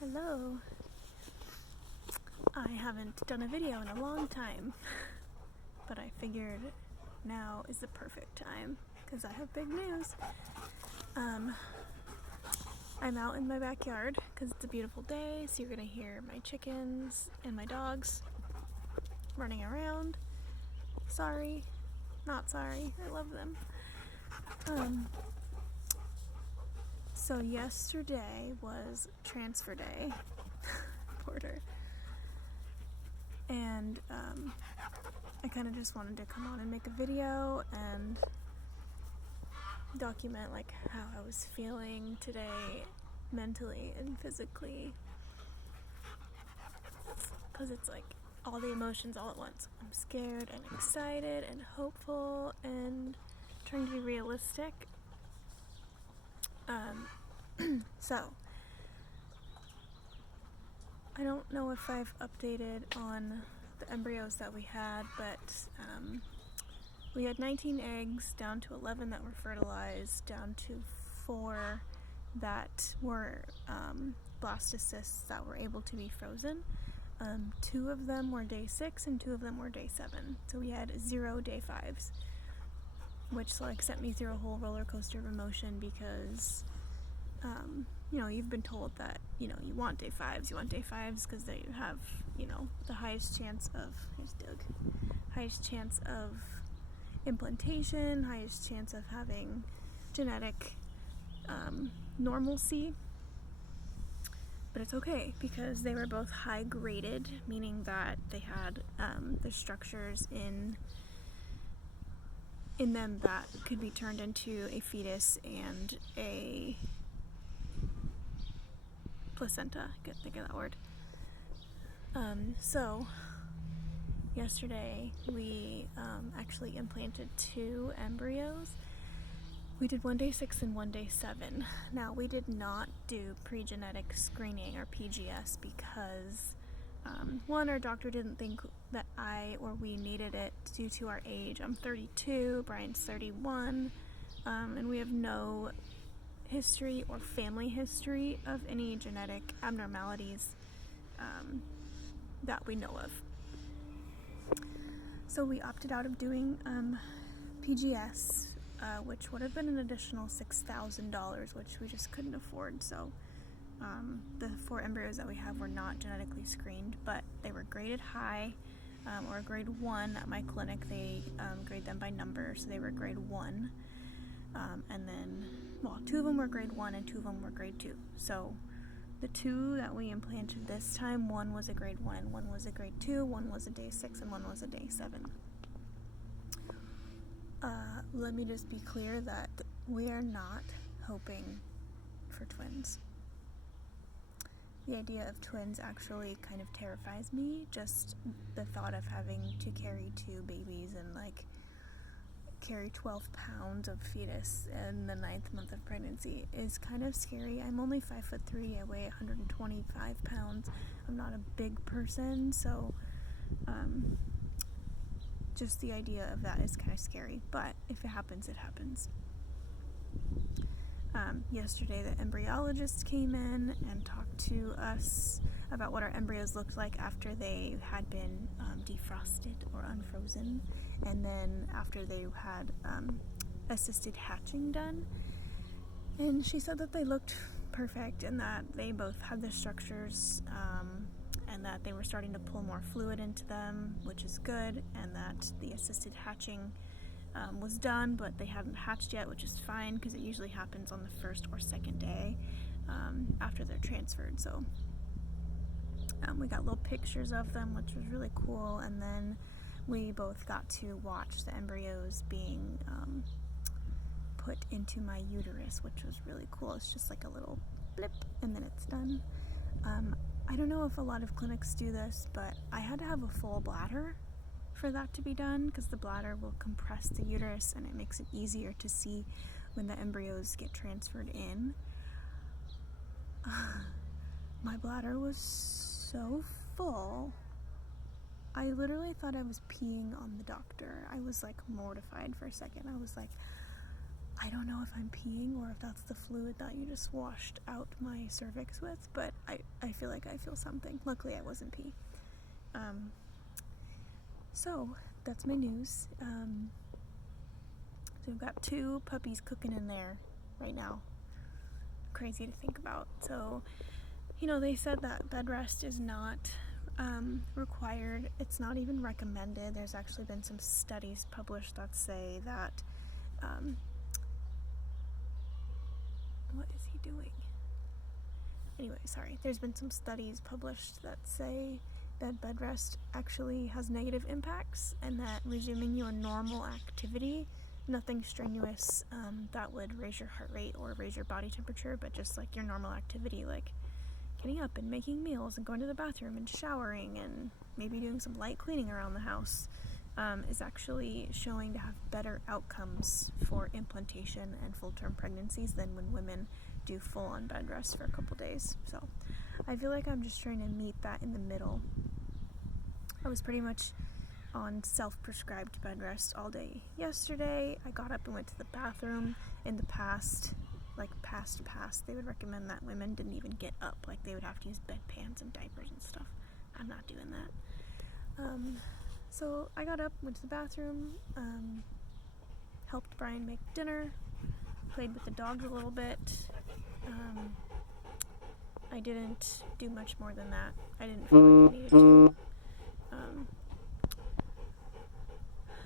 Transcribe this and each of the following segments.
Hello. I haven't done a video in a long time, but I figured now is the perfect time because I have big news. I'm out in my backyard because it's a beautiful day, so you're gonna hear my chickens and my dogs running around. Sorry, not sorry, I love them. So yesterday was transfer day, Porter, and I kind of just wanted to come on and make a video and document like how I was feeling today, mentally and physically, because it's like all the emotions all at once. I'm scared and excited and hopeful and trying to be realistic. So I don't know if I've updated on the embryos that we had, but we had 19 eggs, down to 11 that were fertilized, down to 4 that were blastocysts that were able to be frozen. 2 of them were day 6 and 2 of them were day 7. So we had 0 day 5s, which like sent me through a whole roller coaster of emotion because you've been told that, you want day 5s because they have, the highest chance of, highest chance of implantation, highest chance of having genetic normalcy. But it's okay because they were both high graded, meaning that they had the structures in them that could be turned into a fetus and a placenta. I couldn't think of that word. So yesterday we actually implanted 2 embryos. We did 1 day 6 and 1 day 7. Now we did not do pre-genetic screening or PGS because one, our doctor didn't think that I or we needed it due to our age. I'm 32, Brian's 31, and we have no history or family history of any genetic abnormalities that we know of. So we opted out of doing PGS, which would have been an additional $6,000, which we just couldn't afford. So the 4 embryos that we have were not genetically screened, but they were graded high, or grade 1 at my clinic. They grade them by number, so they were grade 1. And then, 2 of them were grade 1 and 2 of them were grade 2. So the 2 that we implanted this time, 1 was a grade 1, 1 was a grade 2, 1 was a day 6, and 1 was a day 7. Let me just be clear that we are not hoping for twins. The idea of twins actually kind of terrifies me. Just the thought of having to carry 2 babies and carry 12 pounds of fetus in the 9th month of pregnancy is kind of scary. I'm only 5'3", I weigh 125 pounds. I'm not a big person, so just the idea of that is kind of scary, but if it happens, it happens. Yesterday the embryologist came in and talked to us about what our embryos looked like after they had been defrosted or unfrozen, and then after they had assisted hatching done. And she said that they looked perfect and that they both had the structures, and that they were starting to pull more fluid into them, which is good, and that the assisted hatching was done, but they hadn't hatched yet, which is fine because it usually happens on the 1st or 2nd day after they're transferred. So we got little pictures of them, which was really cool, and then we both got to watch the embryos being put into my uterus, which was really cool. It's just like a little blip and then it's done. I don't know if a lot of clinics do this, but I had to have a full bladder for that to be done because the bladder will compress the uterus and it makes it easier to see when the embryos get transferred in. My bladder was so full. I literally thought I was peeing on the doctor. I was mortified for a second. I was like, I don't know if I'm peeing or if that's the fluid that you just washed out my cervix with, but I feel like I feel something. Luckily I wasn't pee. So that's my news. So we've got 2 puppies cooking in there right now. Crazy to think about. So, they said that bed rest is not required. It's not even recommended. There's actually been some studies published that say that what is he doing? Anyway, sorry. There's been some studies published that say that bed rest actually has negative impacts, and that resuming your normal activity, nothing strenuous that would raise your heart rate or raise your body temperature, but just like your normal activity, like getting up and making meals and going to the bathroom and showering and maybe doing some light cleaning around the house, is actually showing to have better outcomes for implantation and full-term pregnancies than when women do full-on bed rest for a couple days. So I feel like I'm just trying to meet that in the middle. I was pretty much on self-prescribed bed rest all day yesterday. I got up and went to the bathroom. In the past, they would recommend that women didn't even get up. Like, they would have to use bedpans and diapers and stuff. I'm not doing that. So I got up, went to the bathroom, helped Brian make dinner, played with the dogs a little bit. I didn't do much more than that. I didn't feel like I needed to.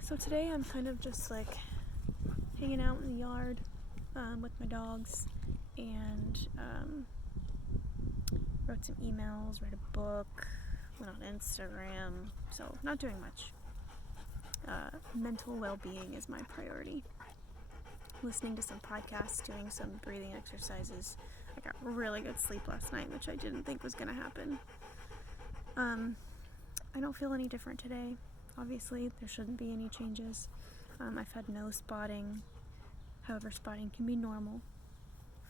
So today I'm kind of just like hanging out in the yard with my dogs, and wrote some emails, read a book, went on Instagram, so not doing much. Mental well-being is my priority. Listening to some podcasts, doing some breathing exercises. I got really good sleep last night, which I didn't think was going to happen. I don't feel any different today. Obviously, there shouldn't be any changes. I've had no spotting. However, spotting can be normal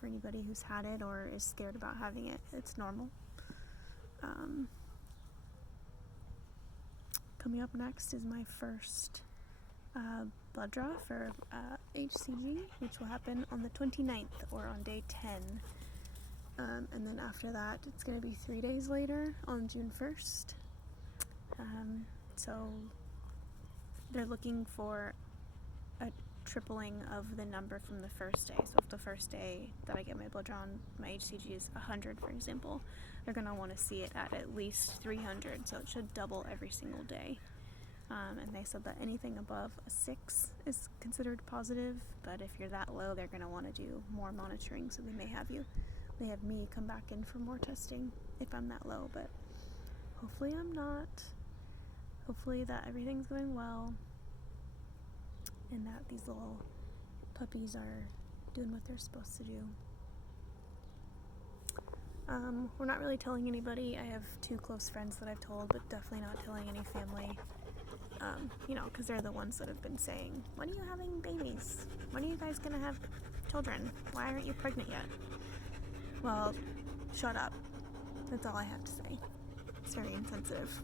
for anybody who's had it or is scared about having it. It's normal. Coming up next is my first blood draw for HCG, which will happen on the 29th or on day 10. And then after that, it's going to be 3 days later on June 1st. So they're looking for a tripling of the number from the first day. So if the first day that I get my blood drawn, my HCG is 100, for example, they're going to want to see it at least 300, so it should double every single day. And they said that anything above a 6 is considered positive, but if you're that low, they're going to want to do more monitoring, so they may have me come back in for more testing if I'm that low, but hopefully I'm not. Hopefully that everything's going well, and that these little puppies are doing what they're supposed to do. We're not really telling anybody. I have 2 close friends that I've told, but definitely not telling any family. Because they're the ones that have been saying, when are you having babies? When are you guys gonna have children? Why aren't you pregnant yet? Well, shut up. That's all I have to say. It's very insensitive.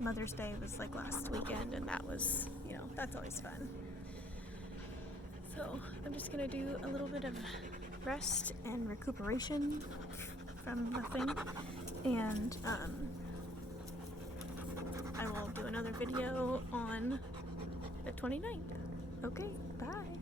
Mother's Day was like last weekend, and that was, that's always fun. So I'm just gonna do a little bit of rest and recuperation from nothing, and I will do another video on the 29th. Okay, bye.